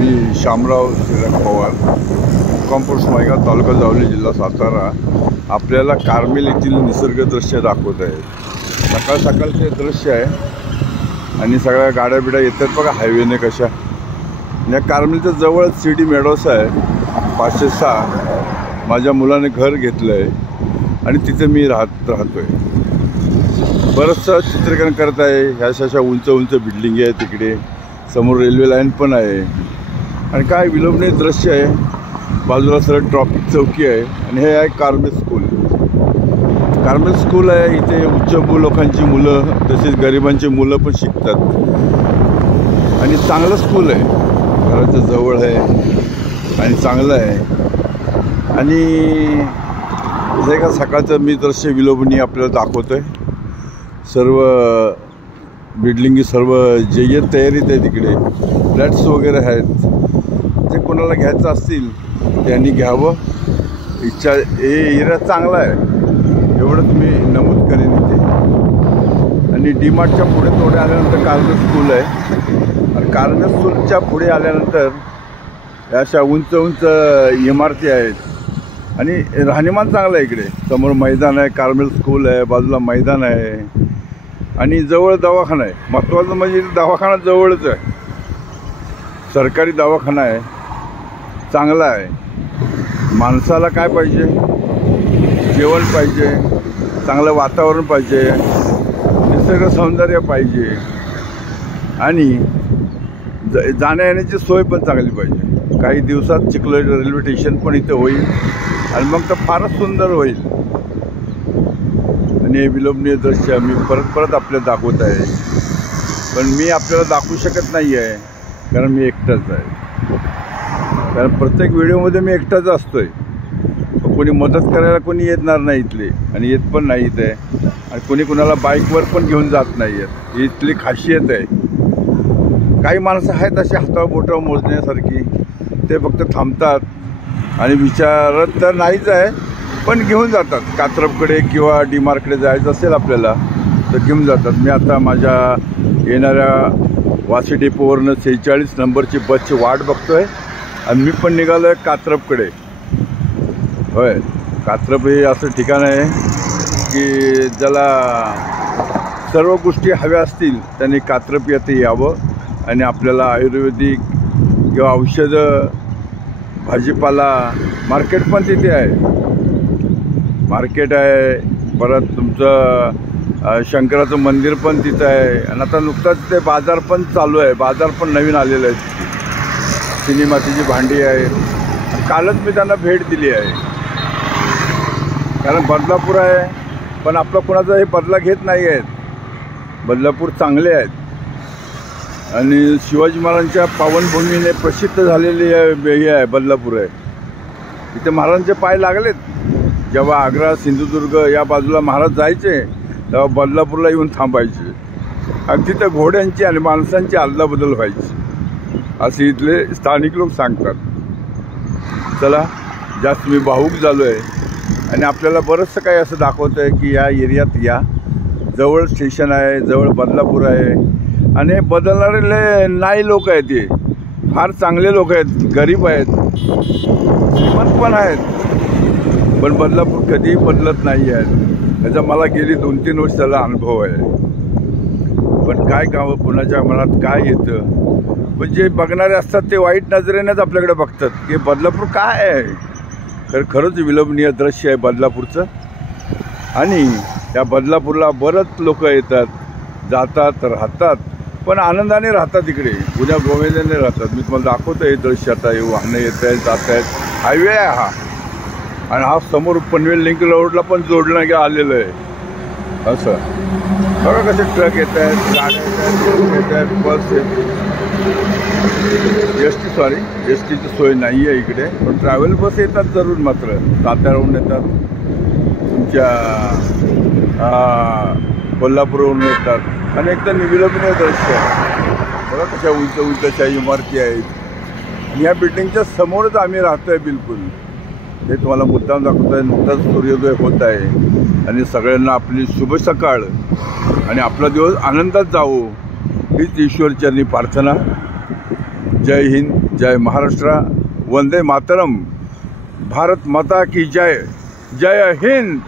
मी शामराव श्रीरंग पवार, मुक्काम मायगाव, तालुका जावली, जिल्हा सातारा. आपल्याला कार्मेल येथील निसर्ग दृश्य दाखवत आहे. सकाळ सकाळचे दृश्य आहे आणि सगळ्या गाड्या बिड्या येतात बघा हायवेने कशा. या कार्मेलच्या जवळ सिटी मेडोस आहे 506. माझ्या मुलाने घर घेतलं आहे आणि तिथे मी राहतोय. बरंचसं चित्रीकरण करत आहे. ह्या अशा उंच उंच बिल्डिंग आहे, तिकडे समोर रेल्वे लाईन पण आहे आणि काय विलोभनीय दृश्य आहे. बाजूला सरळ ट्रॉफिक चौकी आहे आणि हे आहे कार्मेल स्कूल. कार्मेल स्कूल आहे. इथे उच्चभू लोकांची मुलं तसेच गरिबांची मुलं पण शिकतात आणि चांगलं स्कूल आहे. घराच्या जवळ आहे आणि चांगलं आहे. आणि हे का सकाळचं मी दृश्य विलोभनीय आपल्याला दाखवतो आहे. सर्व बिल्डिंगी सर्व जे तयारीत आहे. तिकडे फ्लॅट्स वगैरे आहेत. जे कोणाला घ्यायचं असतील त्यांनी घ्यावं. इच्छा हे एरिया चांगला आहे एवढंच मी नमूद करेन इथे. आणि डीमार्टच्या पुढे थोडे आल्यानंतर कार्मेल स्कूल आहे आणि कार्मेल स्कूलच्या पुढे आल्यानंतर अशा उंच उंच इमारती आहेत आणि राहणीमान चांगलं आहे. इकडे समोर मैदान आहे, कार्मेल स्कूल आहे, बाजूला मैदान आहे आणि जवळ दवाखाना आहे. महत्त्वाचं म्हणजे दवाखाना जवळच आहे. सरकारी दवाखाना आहे, चांगला आहे. माणसाला काय पाहिजे? जेवण पाहिजे, चांगलं वातावरण पाहिजे, निसर्ग सौंदर्य पाहिजे आणि जाण्या येण्याची सोय पण चांगली पाहिजे. काही दिवसात चिखलोली रेल्वे स्टेशन पण इथे होईल आणि मग तर फारच सुंदर होईल. आणि हे विलोभनीय दृश्य मी परत आपल्याला दाखवत आहे. पण मी आपल्याला दाखवू शकत नाही आहे कारण मी एकटाच आहे. कारण प्रत्येक व्हिडिओमध्ये मी एकटाच असतोय. कोणी मदत करायला कोणी येणार नाही इथले आणि येत पण नाही इथे. आणि कोणी कुणाला बाईकवर पण घेऊन जात नाही आहेत. ही इथली खासियत आहे. काही माणसं आहेत अशी हातावर बोटावर मोजण्यासारखी. ते फक्त थांबतात आणि विचारत तर नाहीच आहे पण घेऊन जातात. कात्रपकडे किंवा डीमार्टकडे जायचं असेल आपल्याला तर घेऊन जातात. मी आता माझ्या येणाऱ्या वाशी डेपोवरनं 46 नंबरची बसची वाट बघतो आहे आणि मी पण निघालो आहे कात्रपकडे. होय, कात्रप हे असं ठिकाण आहे की ज्याला सर्व गोष्टी हव्या असतील त्यांनी कात्रप येथे यावं आणि आपल्याला आयुर्वेदिक किंवा औषधं, भाजीपाला मार्केट पण तिथे आहे. मार्केट आहे, परत तुमचं शंकराचं मंदिर पण तिथं आहे आणि आता नुकताच ते बाजार पण चालू आहे. बाजार पण नवीन आलेलं आहे. चिनी मातीची भांडी आहे. कालच मी त्यांना भेट दिली आहे. कारण बदलापूर आहे पण आपलं कोणाचा हे बदला घेत नाही आहेत. बदलापूर चांगले आहेत आणि शिवाजी महाराजांच्या पावनभूमीने प्रसिद्ध झालेली हे आहे बदलापूर आहे. इथे महाराजांचे पाय लागलेत. जेव्हा आग्रा, सिंधुदुर्ग या बाजूला महाराज जायचे तेव्हा बदलापूरला येऊन थांबायचे आणि तिथे घोड्यांची आणि माणसांची अदलाबदल व्हायची असे इथले स्थानिक लोक सांगतात. चला, जास्त मी भावूक झालो आहे आणि आपल्याला बरंचसं काही असं दाखवतं आहे की या एरियात या. जवळ स्टेशन आहे, जवळ बदलापूर आहे आणि बदलणारे नाही लोक आहेत. ते फार चांगले लोक आहेत, गरीब आहेत, श्रीमंत पण आहेत पण बदलापूर कधीही बदलत नाही आहे. त्याचा मला गेली 2-3 वर्षाला अनुभव आहे. पण काय गावं कुणाच्या मनात काय येतं पण जे बघणारे असतात ते वाईट नजरेनेच आपल्याकडे बघतात की बदलापूर काय आहे. तर खरंच विलोभनीय दृश्य आहे बदलापूरचं. आणि या बदलापूरला बरंच लोक येतात, जातात, राहतात पण आनंदाने राहतात. इकडे पुण्या गोविंदाने राहतात. मी तुम्हाला दाखवतो हे दृश्य. आता हे वाहनं येत आहेत, जात आहेत. हायवे आहे हा आणि हा समोर पनवेल लिंक रोडला पण जोडण्यात आलेलं आहे. असं बघा कसे ट्रक येत आहेत, गाड्या येत आहेत, बस येत. एस टीची सोय नाही आहे इकडे पण ट्रॅव्हल बस येतात जरूर. मात्र साताऱ्याहून येतात, तुमच्या कोल्हापूरहून येतात आणि एकदम विलोभनीय दृश्य आहे. बघा कशा उंच उंचशा इमारती आहेत. या बिल्डिंगच्या समोरच आम्ही राहतो आहे बिलकुल. हे तुम्हाला मुद्दाम दाखवतो आहे. नुकताच सूर्योदय होत आहे आणि सगळ्यांना आपली शुभ सकाळ आणि आपला दिवस आनंदात जावो हीच ईश्वरचरणी प्रार्थना. जय हिंद. जय महाराष्ट्र, वंदे मातरम, भारत माता की जय, जय हिंद।